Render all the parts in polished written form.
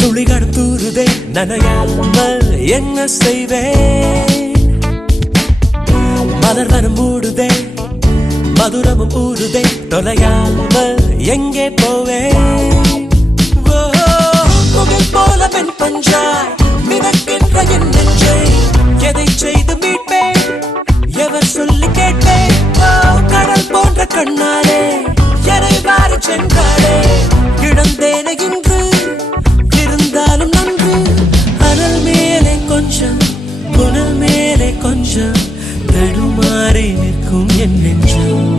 துளிகள் தூருதே நனையாமல் என்ன செய்வேன் மலர் வனம் மூடுதே மதுரமும் ஊறுதே தொலையாமல் எங்கே போவேன் முகில் போல பெண் பஞ்சாய் மிதக்கின்ற என் நெஞ்சை எதை செய்து மீட்பேன் எவர் சொல்லி கேட்பேன் கடல் போன்ற கண்ணாலே எரை வாரி சென்றாலே இழந்தேனே இன்று இருந்தாலும் நன்று அனல் மேலே கொஞ்சம் புனல் மேலே கொஞ்சம் தடுமாறி நிற்கும் என் நெஞ்சம்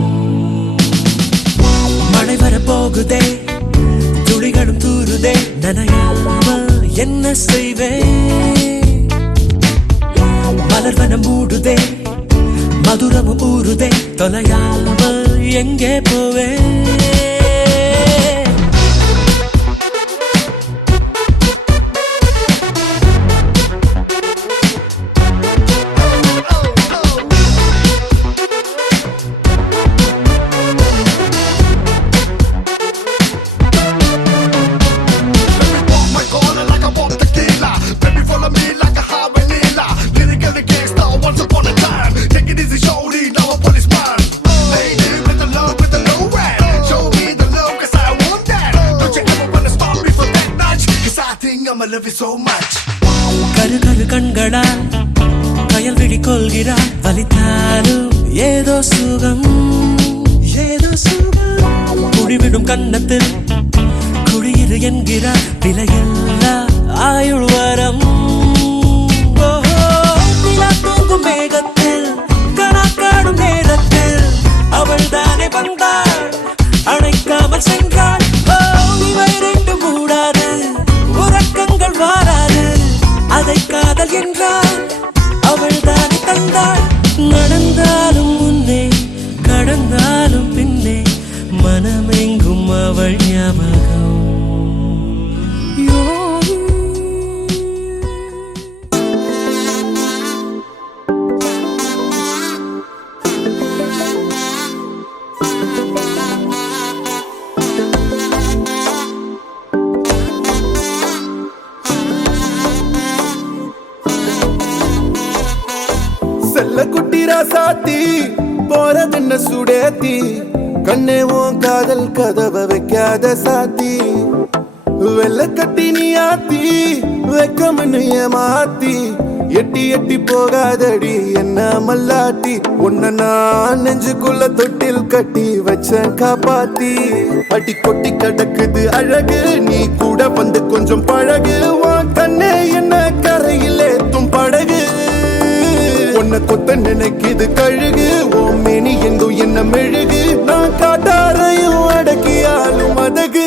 மழை வரப்போகுதே துளிகளும் தூருதே நனையாமல் என்ன செய்வேன் மலர் வனம் மூடுதே மதுரமும் ஊறுதே தொலையாமல் எங்கே போவேன் கரு கரு கண்களால் கயல் விழி கொள்கிறார் வலித்தாலும் ஏதோ சுகம் ஏதோ சுகம் குழிவிடும் கண்ணத்தில் குழியிரு என்கிறார் விலையில்லா ஆயுள் வரம் தூங்கும் மேகத்தில் கணக்காடும் நேரத்தில் அவள் தானே வந்தாள் அணைக்காமல் சென்றாள் இவை ரெண்டு மூடாது உறக்கங்கள் வாராது அதை காதல் என்றால் அவள் தானே தந்தாள் நடந்தாலும் முன்னே கடந்தாலும் பின்னே மனமெங்கும் அவள் ஞாபகம் செல்ல குட்டிரா சாத்தி போறதென்ன சுடேத்தி கண்ணே உன் காதல் கதவை வைக்காத சாத்தி வெள்ள கட்டி நீ ஆத்தி வெக்கமன்னு ஏமாத்தி எட்டி எட்டி போகாதடி என்ன மல்லாட்டி உன்ன நான் நெஞ்சுக்குள்ள தொட்டில் கட்டி வச்சேன் காப்பாத்தி அடி கொட்டி கிடக்குது அழகு நீ கூட வந்து கொஞ்சம் பழகு உன் கண்ணே என்ன கரையில் ஏத்தும் படகு உன்னை கொத்த நினைக்குது கழுகு ஓ மேனி எங்கும் என்ன மெழுகு நான் காட்டாரையும் அடக்கியாலும் அதகு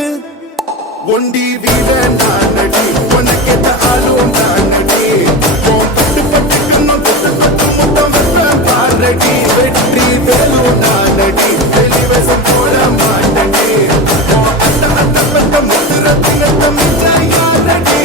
ஒண்டி வீட நானடி உனக்கேத்த ஆளும் நானடி பட்டு பட்டுக்கணும் தொட்டு தொட்டு முத்தம் வைப்பேன் பாரடி வெற்றி வேலும் நானடி வெளிவசம் போட மாட்டடி அந்த அந்த பத்த முத்துரத்தினத்த மிச்ச யாரடி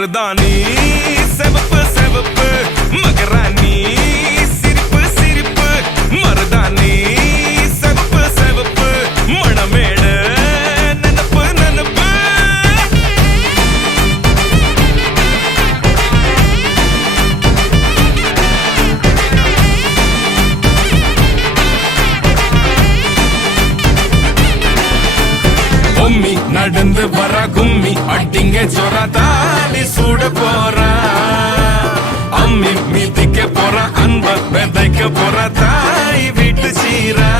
மருதாணி செவப்பு செவப்பு மகராணி சிரிப்பு சிரிப்பு மருதாணி செவப்பு செவப்பு மணமேட நனப்பு நனப்பு பொம்மி நடந்து வர கும்மி அட்டிங்க ஜொரதாடி சூட போறா அம்மி மீதிக்க போற அன்ப விதைக்க போற தாய் வீட்டு சீரா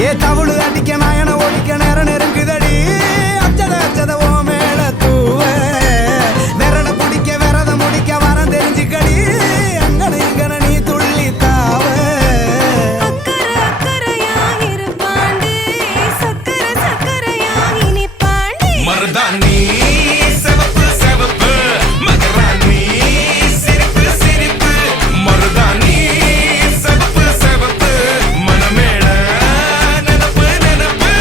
ஏ தவுளு அடிக்க நாயன ஒடிக்க நேரம் நெருங்குதடி அச்சத அச்சத ஓ மேல தூவ விரல பிடிக்க விரத முடிக்க வரம் தெரிஞ்சுக்கடி அங்கன இங்கன நீ துள்ளி தாவ மருதாணி செவப்பு செவப்பு மகராணி சிரிப்பு சிரிப்பு மருதாணி செவப்பு செவப்பு மணமேட நனப்பு நனப்பு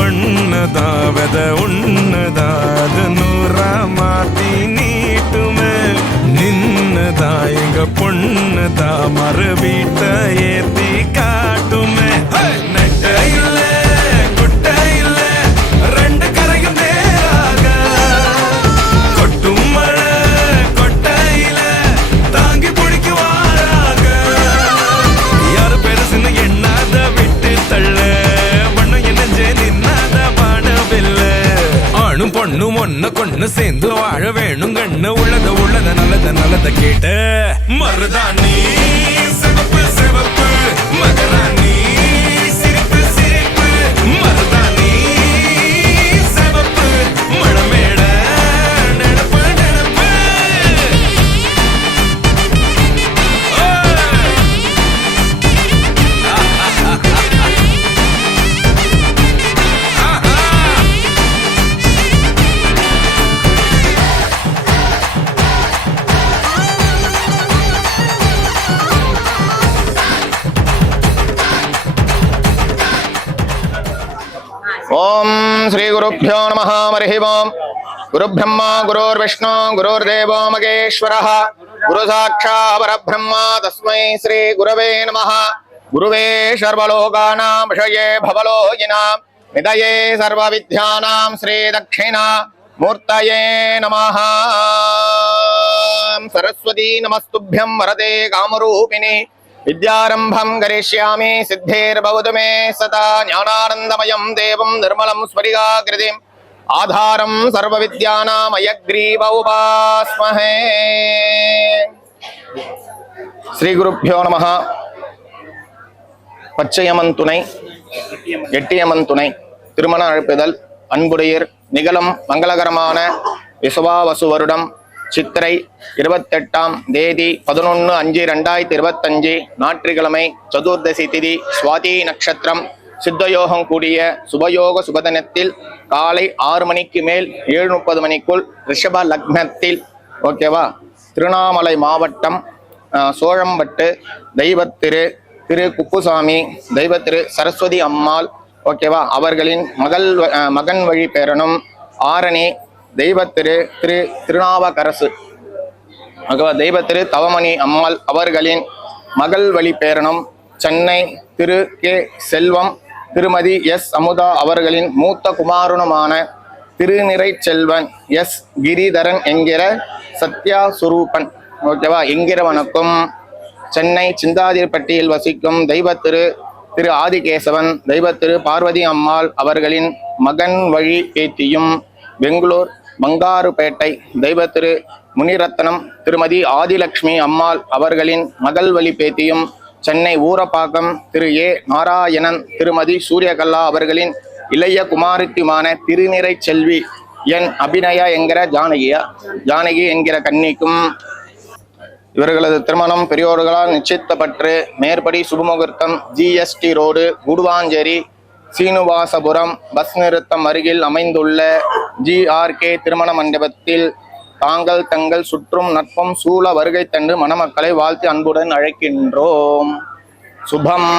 மண்ணதாவத உன்னதாத நூறா மாத்தி நீட்டுமே நின்னதா எங்க பொண்ணுதா மறு வீட்ட ஏத்தி காட்டுமே நெட்ட இல்ல குட்ட இல்ல ரெண்டு கரையும் நேராக கொட்டும் மழை கொட்டையில தாங்கி பிடிக்குவாராக யாரு பெருசுன்னு எண்ணாத விட்டு தள்ள பண்ணு என்னஞ்சே நின்னாத பாடவில்ல ஆணும் பொண்ணும் ஒன்ன கொண்டு சேர்ந்து வாழ வேணும் கண்ணு உள்ளத நல்லத கேட்ட மருதாணி சிவப்பு சிவப்பு மகராணி சிரிப்பு சிரிப்பு மருதாணி சிவப்பு மணமேட நெனப்பு நெனப்பு ओम श्री गुरुभ्यो नमः हरिः ओम् गुरुब्रह्मा गुरुर्विष्णु गुरुर्देवो महेश्वरः गुरु साक्षात् परब्रह्म तस्मै श्री गुरवे नमः गुरुवे सर्वलोकानां विषये भवलोकिनां निधये सर्वविद्यानां श्री दक्षिणा मूर्तये नमः सरस्वती नमस्तुभ्यं वरदे कामरूपिणी विद्यारंभं करिष्यामि सिद्धिर्भवतु मे सदा ज्ञानानन्दमयं देवं निर्मलं स्फटिकाकृतिम् आधारं सर्वविद्यानां हयग्रीव उपास्महे श्री गुरुभ्यो नमः பச்சையம்மன் துணை எட்டியம்மன் துணை திருமண அழைப்புதல் அன்புடையர் நிகழும் மங்களகரமான விசுவாவசு வருடம் சித்திரை 28ஆம் தேதி 11/5/2025 ஞாயிற்றுக்கிழமை சதுர்தசி திதி சுவாதி நட்சத்திரம் சித்தயோகம் கூடிய சுபயோக சுபதனத்தில் காலை 6 மணிக்கு மேல் 7:30 மணிக்குள் ரிஷப லக்னத்தில் ஓகேவா திருவண்ணாமலை மாவட்டம் சோழம்பட்டு தெய்வத்திரு திரு குப்புசாமி தெய்வத்திரு சரஸ்வதி அம்மாள் ஓகேவா அவர்களின் மகன் வழி பேரனும் ஆரணி தெய்வத்திரு திரு திருநாவக்கரசு ஓகேவா தெய்வத்திரு தவமணி அம்மாள் அவர்களின் மகள் வழி பேரனும் சென்னை திரு கே செல்வம் திருமதி எஸ் அமுதா அவர்களின் மூத்த குமாரனுமான திருநிறை செல்வன் எஸ் கிரிதரன் என்கிற சத்யா சுரூபன் ஓகேவா என்கிறவனுக்கும் சென்னை சிந்தாதிரிப்பட்டியில் வசிக்கும் தெய்வத்திரு திரு ஆதிகேசவன் தெய்வத்திரு பார்வதி அம்மாள் அவர்களின் மகன் வழி பேத்தியும் பெங்களூர் பங்காருப்பேட்டை தெய்வத்திரு முனிரத்னம் திருமதி ஆதிலட்சுமி அம்மாள் அவர்களின் மகள் வழி பேத்தியும் சென்னை ஊரப்பாக்கம் திரு ஏ நாராயணன் திருமதி சூரியகல்லா அவர்களின் இளைய குமாரத்தியுமான திருநிறை செல்வி என் அபிநயா என்கிற ஜானகி என்கிற கன்னிக்கும் இவர்களது திருமணம் பெரியோர்களால் நிச்சயிக்கப்பட்டு மேற்படி சுபமுகூர்த்தம் GST road Guduvanchery Srinivasapuram bus நிறுத்தம் அருகில் அமைந்துள்ள GRK திருமண மண்டபத்தில் தங்கள் சுற்றும் நட்பும் சூழ வருகை தந்து மணமக்களை வாழ்த்தி அன்புடன் அழைக்கின்றோம். சுபம்.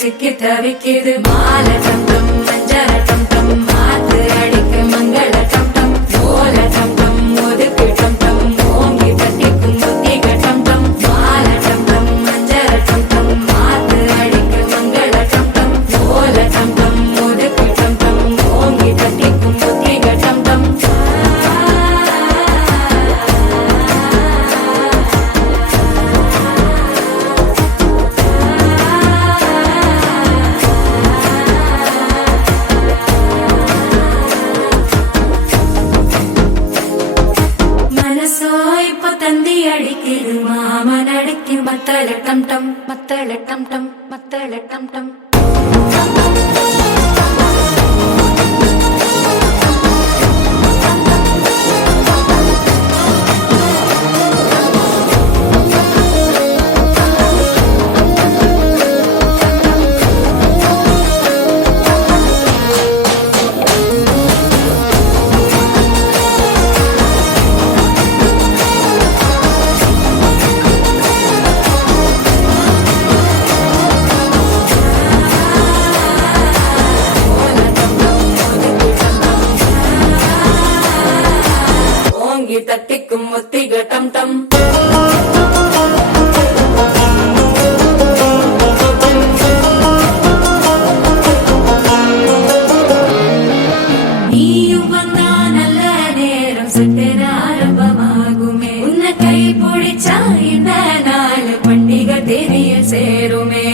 சிக்கி தவிக்குது மாலை டம் டம் மஞ்சள டம் டம் மாத்து அடிக்க மங்கள டம் டம் ஓல டம் டம் ஒதுக்கு டம் டம் ஓங்கி தட்டிக்கும் புத்திக டம் டம் மாலை டம் டம் மஞ்சள டம் டம் மாத்து அடிக்க மங்கள டம் டம் ஓல டம் டம் ஒதுக்கு டம் டம் ஓங்கி தட்டிக்கும் புத்திக டம் டம் அடிக்குது மாமன் அடிக்கு மத்தள டம் டம் மத்தள டம் டம் மத்தள டம் டம் தட்டிக்கும் முத்திக டம் டம் நீயும் வந்தா நல்ல நேரம் சட்டென ஆரம்பமாகுமே உன்னை கை பிடிச்சா இந்த நாள் பண்டிகை தெரிய சேருமே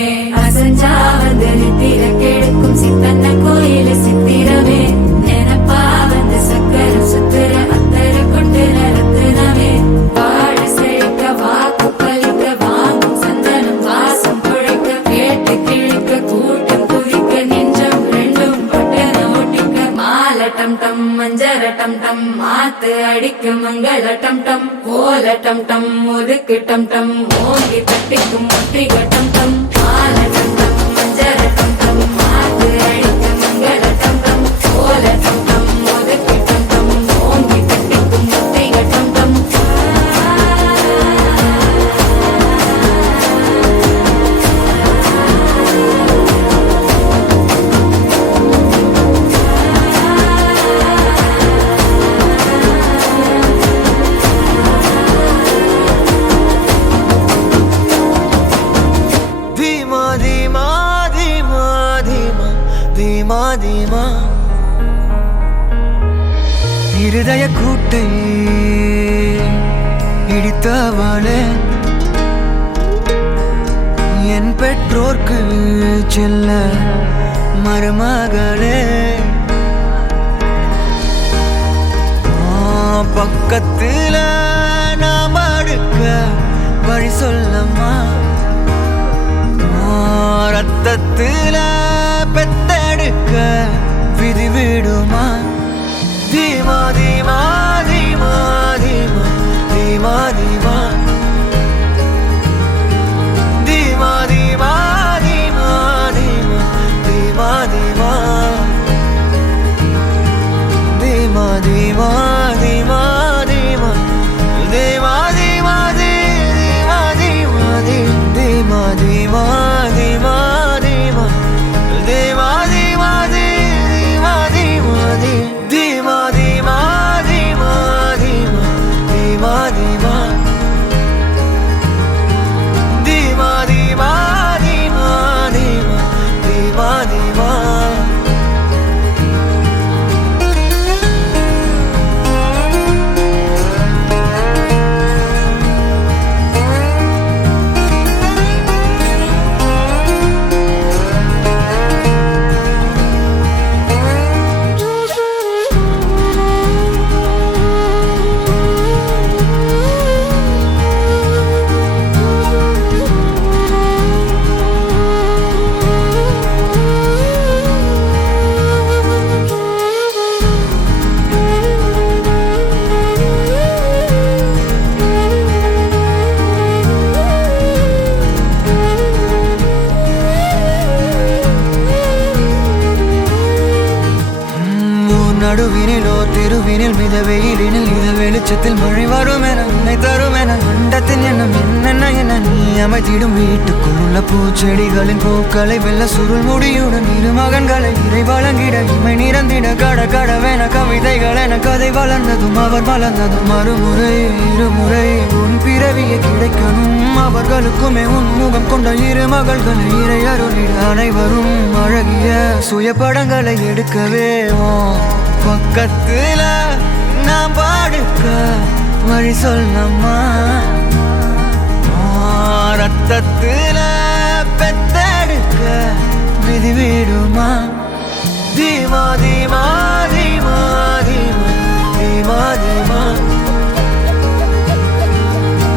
அசஞ்சா வந்து நித்திர கெடுக்கும் சித்தன்ன கோயில சித்திரமே நினப்பா வந்து சக்கர சுத்துற அத்தர கொண்டு நடத்துனவே பாடு செழிக்க வாக்கு பலிக்க வாங்கும் சந்தனம் வாசம் குழைக்க கேட்டு கிழிக்க கூட்டம் குதிக்க நெஞ்சம் ரெண்டும் பட்டன ஒட்டிக்க மாலை டம் டம் மஞ்சர டம் டம் மாத்து அடிக்க மங்கள டம் டம் ஓல டம் டம் ஒதுக்கு டம் டம் ஓங்கி தட்டிக்கும் முத்திக டம் டம் மாலை டம் டம் மஞ்சர டம் டம் மாத்து அடிக்க மங்கள டம் டம் ஓல டம் டம் ஒதுக்கு டம் டம் ஓங்கி தட்டிக்கும் முத்திக டம் டம் धीमा धीमा धीमा धीमा धीमा धीमा இருதய கூட்டை இடித்தவளே என் பெற்றோர்க்கு செல்ல மருமகளே பக்கத்துல நாம் அடுக்க வழி சொல்லம்மா ரத்தத்துல பெத்தெடுக்க விதி விடுமா தீமா தீமா தீமா தீமா தீமா தீமா தீமா தீமா தீமா தீமா தீமா தீமா தீமா தீமா தீமா தெருவினில் மித வெயிலினில் இத வெளிச்சத்தில் மழை வரும் என உன்னை தரும் என அண்டத்தின் எண்ணம் என்னென்ன என நீ அமைத்திடும் வீட்டுக்குள் உள்ள பூச்செடிகளின் பூக்களை வெல்ல சுருள் முடியுடன் இரு மகன்களை இறை வழங்கிட இமை நிறந்திட கட கடவென கவிதைகள் என கதை வளர்ந்ததும் அவர் வளர்ந்ததும் மறுமுறை இருமுறை உன் பிறவியை கிடைக்கணும் அவர்களுக்குமே உன் முகம் கொண்ட இரு மகள்களை இறை அருளிட அனைவரும் அழகிய சுய படங்களை எடுக்கவே பக்கத்துல நான் பாடுக்க வழி சொல்லம்மா ரத்தத்துல பெத்தெடுக்க விதி விடுமா தீமா தீமா தீமா தீமா தீமா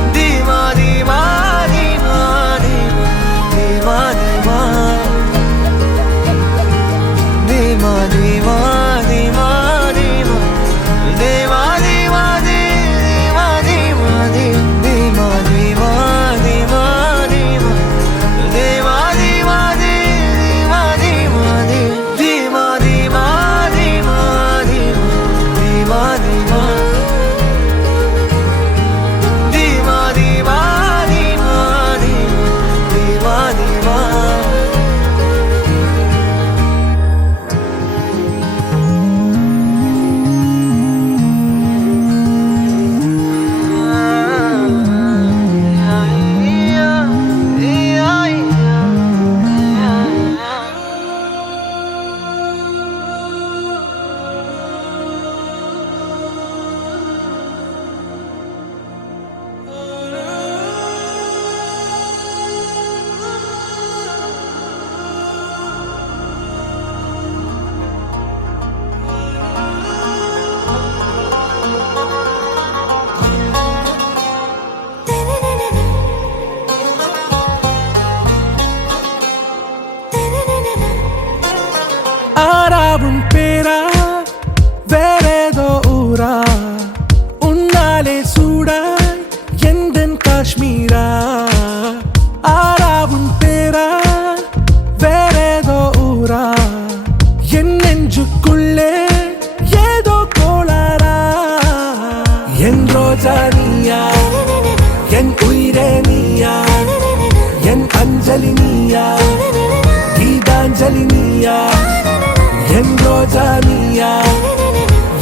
தீமா தீமா தீமா தீமா தீமா தீமா தீமா தீமா தீமா ஆறாவும் பேரா வேறேதோ ஊரா உன்னாலே சூடாய் எந்தன் காஷ்மீரா ஆறாவும் பேரா வேறேதோ ஊரா என் நெஞ்சுக்குள்ளே ஏதோ கோளாரா என் ரோஜா நீயா என் உயிரே நீயா என் அஞ்சலி நீயா கீதாஞ்சலி நீயா என் ரோஜா நீயா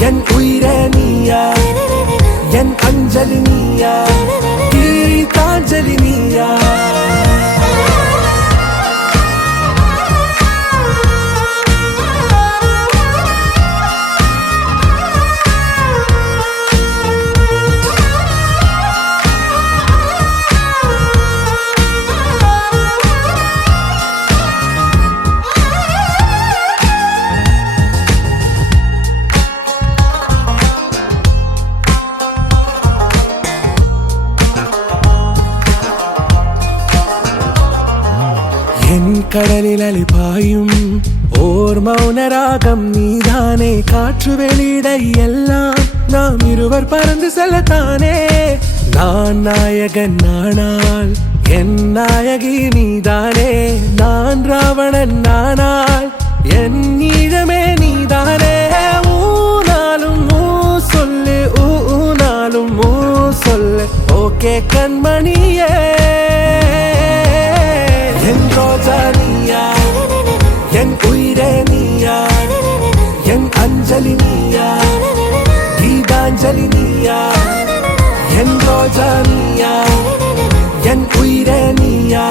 என் உயிரே நீயா என் அஞ்சலி நீயா கீதாஞ்சலி நீயா கடலில் அலிபாயும் ஓர் மௌனராகம் நீதானே காற்று வெளியிட எல்லாம் நாம் இருவர் பறந்து செல்லத்தானே நான் நாயகன் நானால் என் நாயகி நீதானே நான் ராவணன் நானால் என் ஈழமே நீதானே ஊனாலும் சொல்லு ஊனாலும் சொல்லு ஓகே கண்மணியே என் ரோஜா நீயா என் உயிரே நீயா என் அஞ்சலி நீயா கீதாஞ்சலி நீயா என் ரோஜா நீயா என் உயிரே நீயா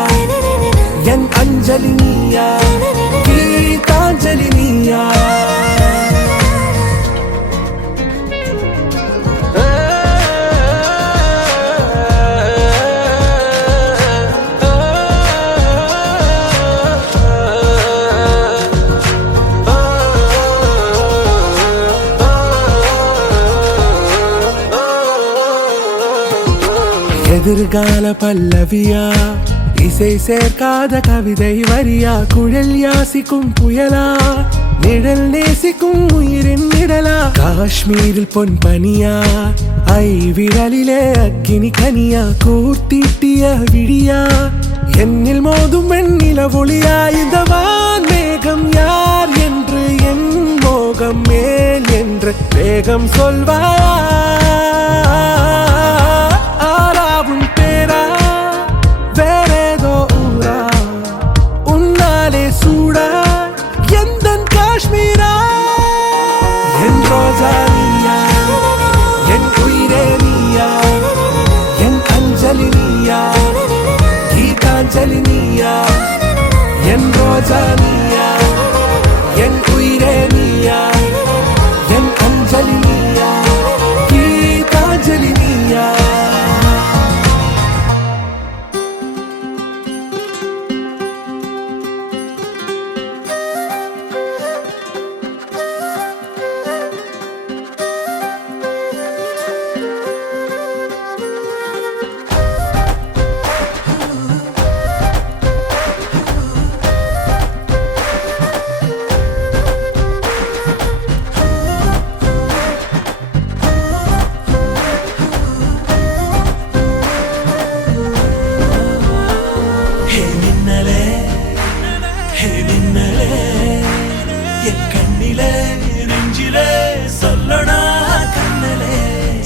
என் அஞ்சலி நீயா கீதாஞ்சலி நீயா எதிர்கால பல்லவியா இசை சேர்க்காத கவிதை வரியா குழல் யாசிக்கும் புயலா நிழல் நேசிக்கும் உயிரின் நிழலா காஷ்மீரில் பொன் பனியா ஐ விரலிலே அக்கினி கனியா கூர்த்திட்டிய விழியா என்னில் மோதும் வெண்ணில ஒளியா இந்த வான் மேகம் யார் என்று என் மோகம் மோகம் மேல் என்று வேகம் சொல்வாயா? ஆறாவும் பேரா வேறேதோ ஊரா உன்னாலே சூடா எந்தன் காஷ்மீரா? என் ரோஜா நீயா, என் உயிரே நீயா, என் அஞ்சலி நீயா, கீதாஞ்சலி நீயா. என் ரோஜா நீயா, என் உயிரே நீயா, என் அஞ்சலி நீயா, கீதாஞ்சலி நீயா.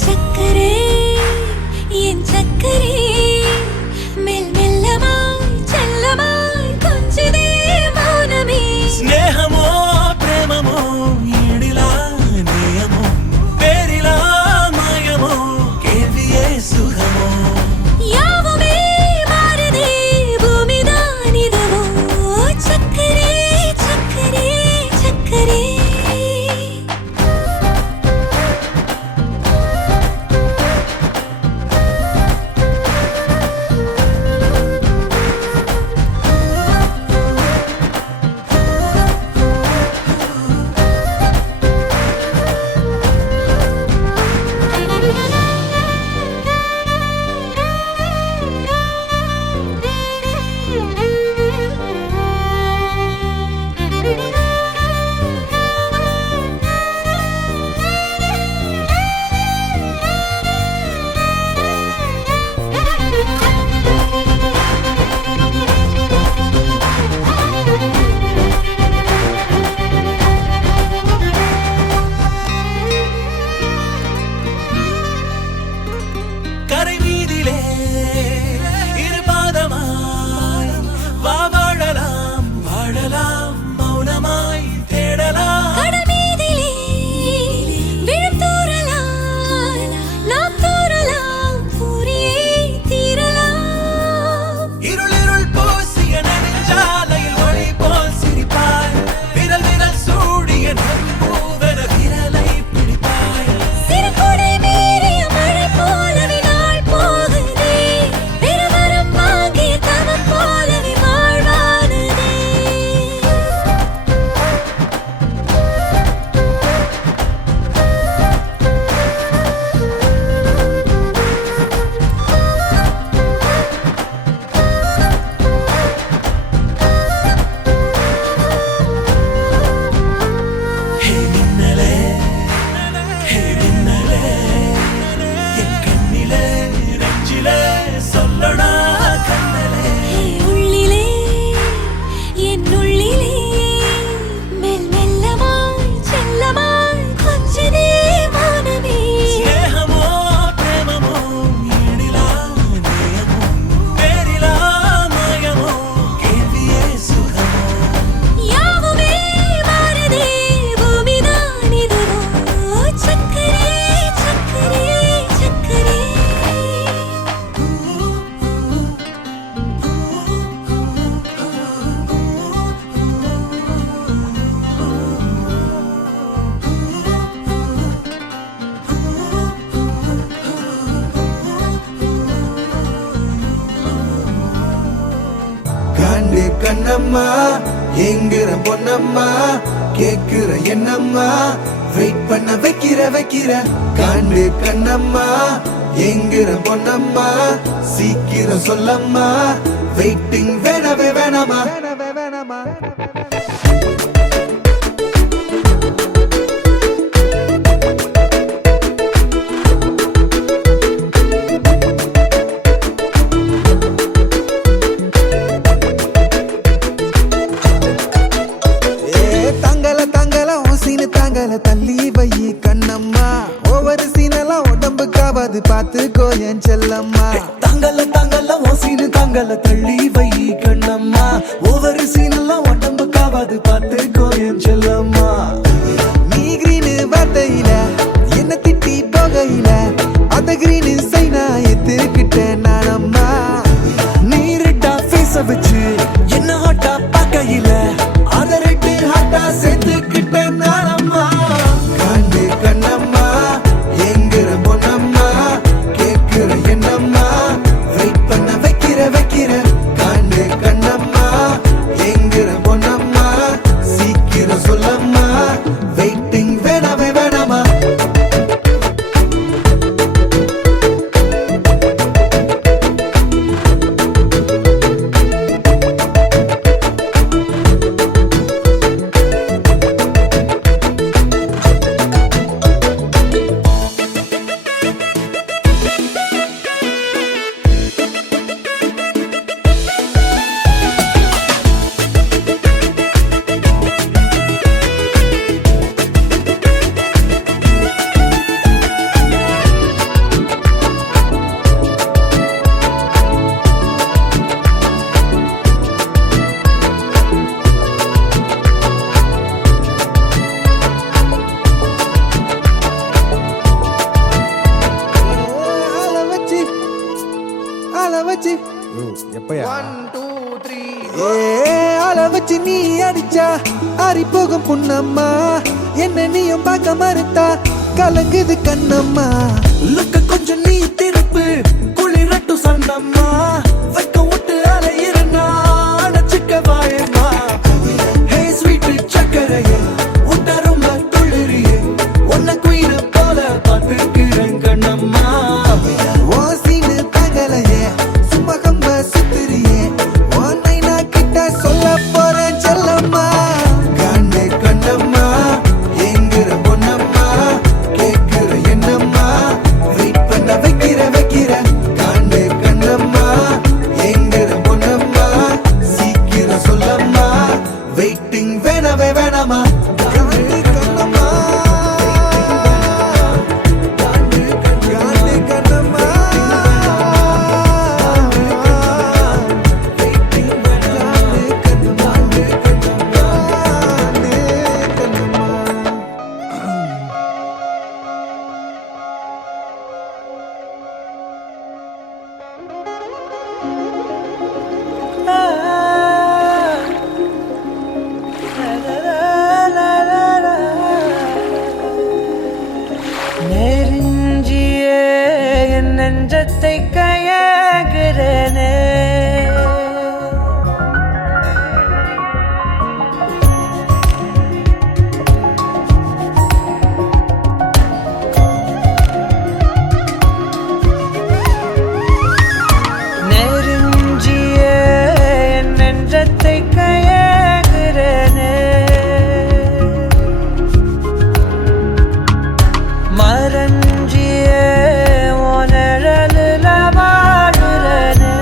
சக்கரே என் சக்கரே மெல் மெல்லமாய் செல்லமாய் கொஞ்சதே மௌனமே. స్నేహమో ప్రేమమో ఈడిలా నేయమో పేరిలా మాయమో కేవియే సుఖమో. யாவுமே மாறுதே பூமிதான் இதுவோ. சக்கரே சக்கரே சக்கரே கரை மீதிலே இரு பாதமாய் வா வாழலாம் வாழலாம் மௌனமாய் தேடலாம். கடமீதிலே விழும் தூறலாம் நாம் தூறலாம் பூரியே தீரலாம். இருளிருள் பூசிய நெடுஞ்சாலையில் ஒளி போல் சிரிப்பாய். விரல் விரல் சூடிய நம்பூவென விரலை பிடிப்பாய். சிறுகுடை மீறிய மழை போலவே நாள் போகுதே. பெருவரம் வாங்கிய தவம் போலவே வாழ்வானதே. ஹே மின்னலே, ஹே மின்னலே, என் கண்ணிலே நெஞ்சிலே சொல்லடா கண்ணலே. உள்ளிலே என் உள்ளிலே மெல் மெல்லமாய் செல்லமாய் கொஞ்சதே மௌனமே. స్నేహమో ప్రేమమో ఈడిలా నేయమో పేరిలా మాయమో కేవియే సుఖమో. யாவுமே மாறுதே பூமிதான் இதுவோ. சக்கரே சக்கரே சக்கரே காண்டு கண்ணம்மா எங்குற பொன்னம்மா கேக்குற என்னம்மா வெயிட் பண்ண வைக்கிற காண்டு கண்ணம்மா எங்குற பொன்னம்மா சீக்கிரம் சொல்லம்மா வெயிட்டிங் வேணவே வேணாமா. ஒவ்வொரு சீனெல்லாம் உடம்புக்காவது பார்த்துக்கோ என் செல்லம்மா. தங்கல ஓ சீனு தங்கல தள்ளி வை கண்ணம்மா. ஒவ்வொரு சீனெல்லாம் உடம்புக்காவது பார்த்துக்கோ என் செல்லம்மா. நீ கிரீனு வார்த்தையில என்ன திட்டி போகையில அந்த கிரீனு சைனா எத்துக்கிட்டேன் நானம்மா. நீ ரெட்டா ஃபேஸ வச்சு என்ன ஹாட்டா பார்க்கையில அத ரெட்டு ஹாட்டா சேர்த்துக்கிட்டேன் நானம்மா. காண்டு கண்ணம்மா எங்கிற பொன்னம்மா கேட்கிற என்னம்மா வெயிட் பண்ண வைக்கிற காண்டு கண்ணம்மா எங்கிற பொன்னம்மா சீக்கிரம் சொல்லம்மா வெயிட்டிங் வேணாமே வேணாமா. ஆள வச்சு நீ அடிச்சா ஆறி போகும் புண்ணம்மா. என்ன நீயும் பார்க்க மறுத்தா கலங்குது கண்ணம்மா. லுக்க கொஞ்சம் நீ திருப்பு குளிரட்டும் சன்னம்மா. வைக்க விட்டு அலையிறனா அணைச்சிக்க வாயம்மா. ஹே ஸ்வீட் சக்கரையே உன்ன ரொம்ப துளிரியே உன்னை குயிர போல பார்த்துக்கிறேன் கண்ணம்மா. ஓ சீனு தகலையே சும்மா கம்ப சுத்திரியே உன்னை நான் கிட்ட சொல்ல போறேன் செல்லம்மா. காண்டு கண்ணம்மா எங்கிற பொன்னம்மா கேட்கிற என்னம்மா வெயிட் பண்ண வைக்கிற காண்டு கண்ணம்மா எங்கிற பொன்னம்மா சீக்கிரம் சொல்லம்மா வெயிட்டிங் வேணாமே வேணாமா. காண்டு கண்ணம்மா காண்டு கண்ணம்மா வெயிட்டிங் வேணாமே கண்ணம்மா கண்ணம்மா. நெருஞ்சியே என் நெஞ்சத்தை கையாகிறனே. நெருஞ்சியே என் நெஞ்சத்தை கையாகிறனே. மரஞ்சியே உன் நிழலுல வாழுறனே.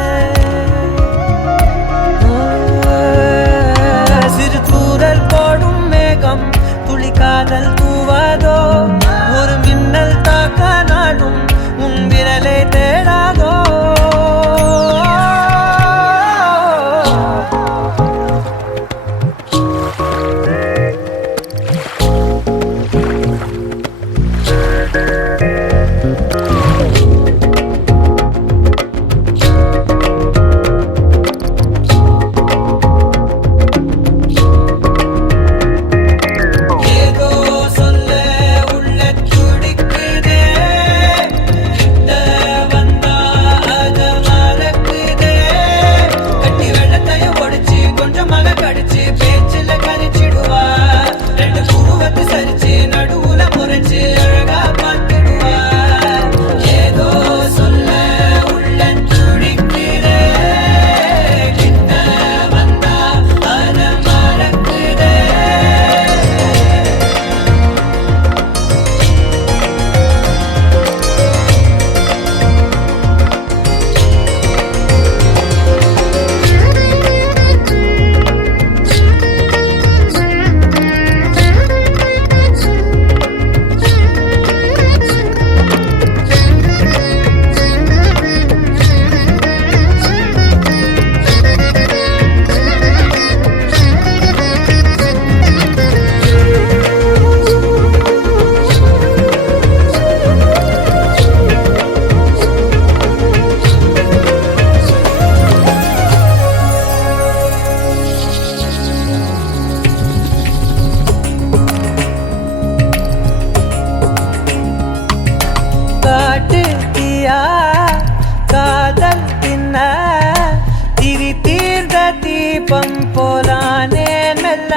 தீபம் போலானே மெல்ல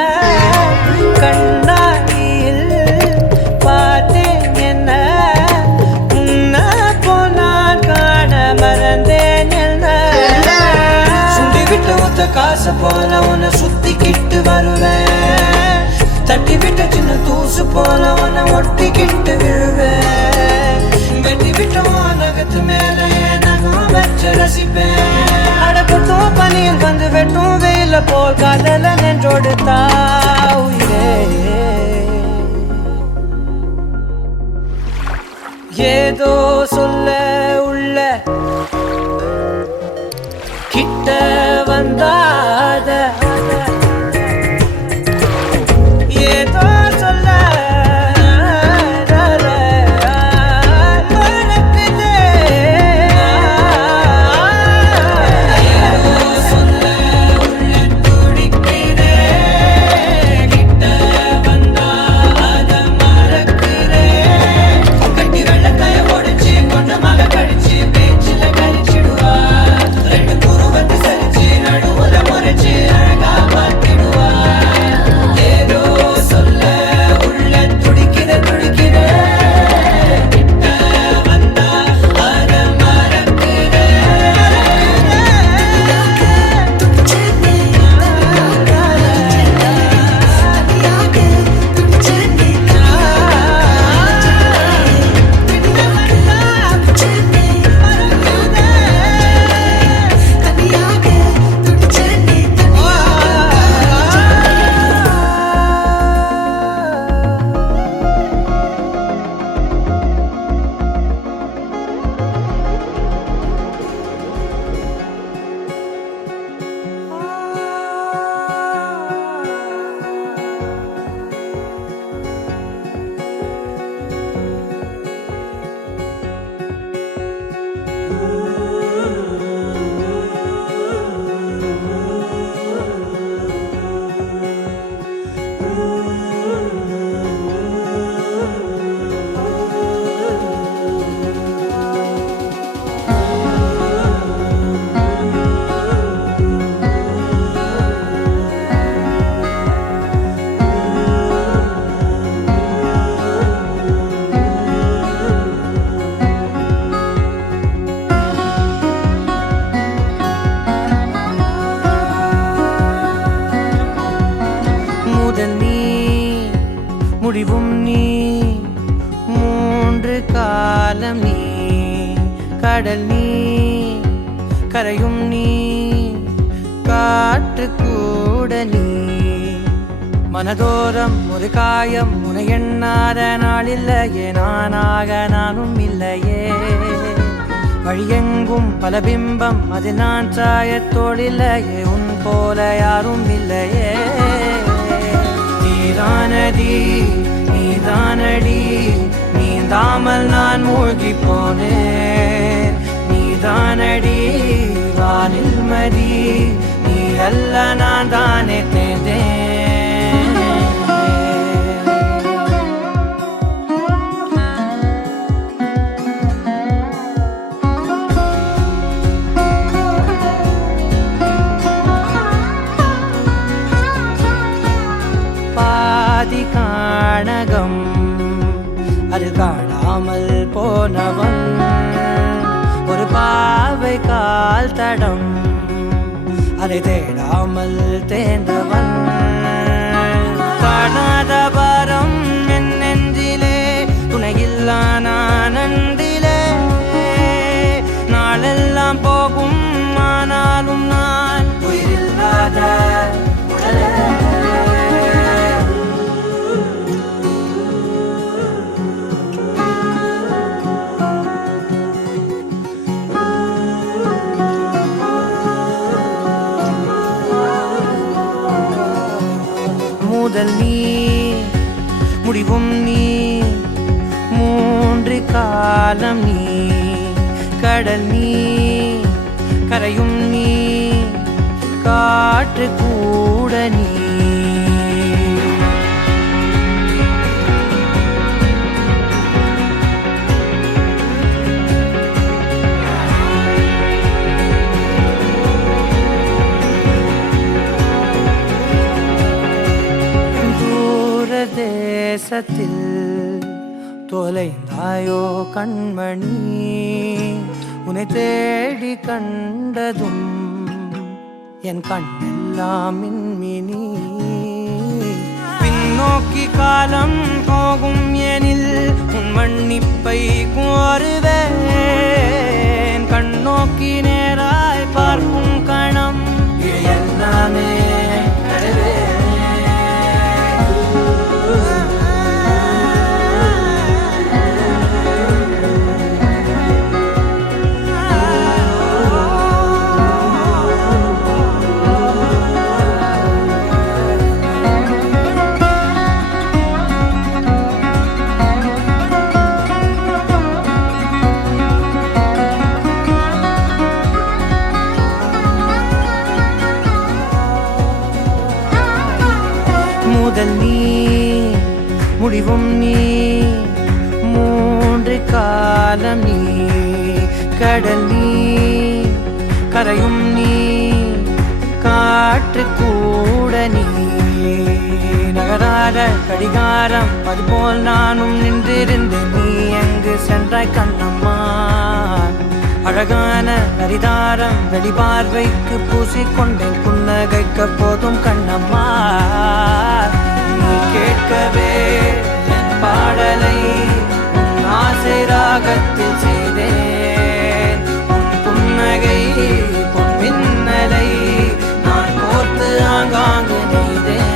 கண்ணாடியில் பார்த்தேன் என்ன உன்ன போனான் காண மறந்தேன் என்ன சுண்டி விட்ட ஒத்த காசு போல உன்னை சுத்திக்கிட்டு வருவேன் தட்டி விட்ட சின்ன தூசு போல உன்னை ஒட்டிக்கிட்டு விழுவேன் வெட்டி விட்ட நகத்து மேல நகம் வச்சு ரசிப்பேன் அடக்கட்டும் பனியில் வந்து வெட்டும் வெயில போல் காதல நின்றோடு தாவுயிரே ஏதோ சொல்ல உள்ள கிட்ட வந்தாத ஏதோ சொல்ல முடிவும் நீ மூன்று காலம் நீ கடல் நீ கரையும் நீ காற்று கூட நீ மனதோரம் ஒரு காயம் உன எண்ணாத நாள் இல்லையே நானாக நானும் இல்லையே வழியெங்கும் பல பிம்பம் அது நான் சாயத்தோடில்லையே உன் போல யாரும் இல்லையே நீதானடி நீதானடி நீந்தாமல் நான் மூழ்கி போனேன் நீதானடி வானில் மதி நீ அல்ல நான் தானே தேர்ந்தேன் பாதி காணகம் அது காணாமல் போனவன் ஒரு பாவை கால் தடம் அதை தேடாமல் தேர்ந்தவன் காணாத பாரம் என் நெஞ்சிலே துணையில்லா நானந்திலே நாளெல்லாம் போகும் ஆனாலும் நான் உயிரில்லாத உடலே முதல் நீ முடிவும் நீ மூன்று காலம் நீ கடல் நீ கரையும் நீ காற்று கூட நீ நேரத்தில் தொலைந்தாயோ கண்மணி உன்னை தேடி கண்டதும் என் கண்ணெல்லாம் மின்மினி பின்னோக்கி காலம் போகும் எனில் உன் மன்னிப்பை கோருவேன் கண்ணோக்கி நேராய் பார்க்கும் கணம் எல்லாமே முதல் நீ முடிவும் நீ மூன்று காலம் நீ கடல் நீ கரையும் நீ காற்று கூட நீ நகராத கடிகாரம் அதுபோல் நானும் நின்றிருந்தேன் நீ எங்கு சென்றாய் கண்ணம்மா அழகான நரிதாரம் வெளிபார்வைக்கு பூசிக்கொண்டேன் புன்னகைக்க போதும் கண்ணம்மா நீ கேட்கவே என் பாடலை உன் ஆசை ராகத்தில் செய்தேன் உன் புன்னகை பொன் மின்னலை நான் கோர்த்து ஆங்காங்கு நெய்தேன்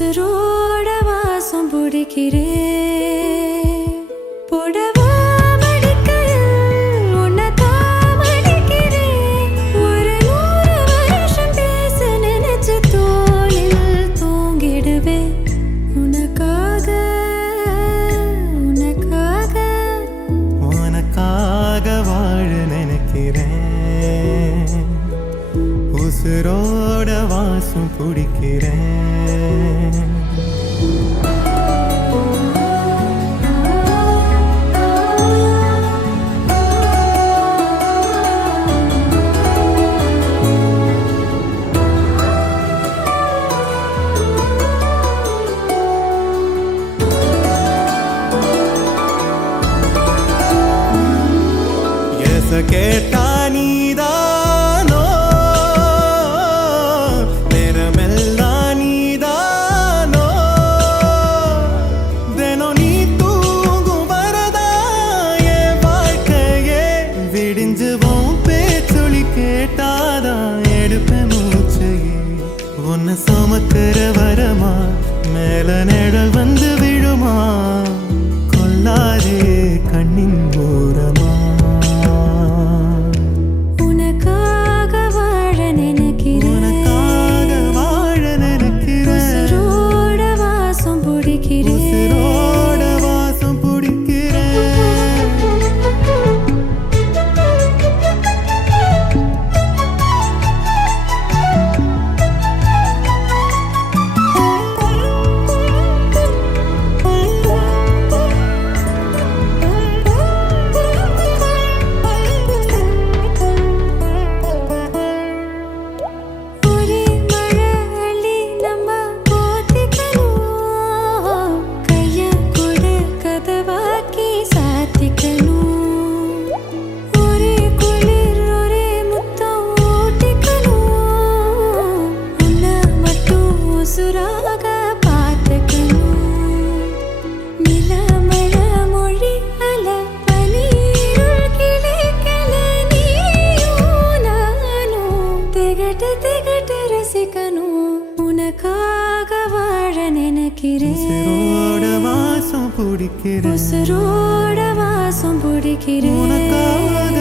உசுரோட வாசம் பிடிக்கிறேன் புடவா மடிக்கையில் உன்னை தாமடிக்கிறேன் ஒரு 100 வருஷம் பேச நினைச்ச தோளில் தூங்கிடுவேன் உனக்காக உனக்காக உனக்காக வாழ நினைக்கிறேன் உசுரோட வாசம் பிடிக்கிறேன் கேட்டா நீதானோ நேரமெல்லாம் நீதானோ தினம் நீ தூங்கும் வரதா என் வாழ்க்கையே விடிஞ்சுவோம் பேச்சொலி கேட்டாதான் எடுப்பேன் மூச்சையே உன்னை சுமக்கிற வரமா மேல நிழல் வந்து விழுமா கொல்லாதே கண்ணின் ஓரமா உனக்காக வாழ நினைக்கிறேன் உசுரோட வாசம் பிடிக்கிறேன் உசுரோட வாசம் பிடிக்கிறேன் உனக்காக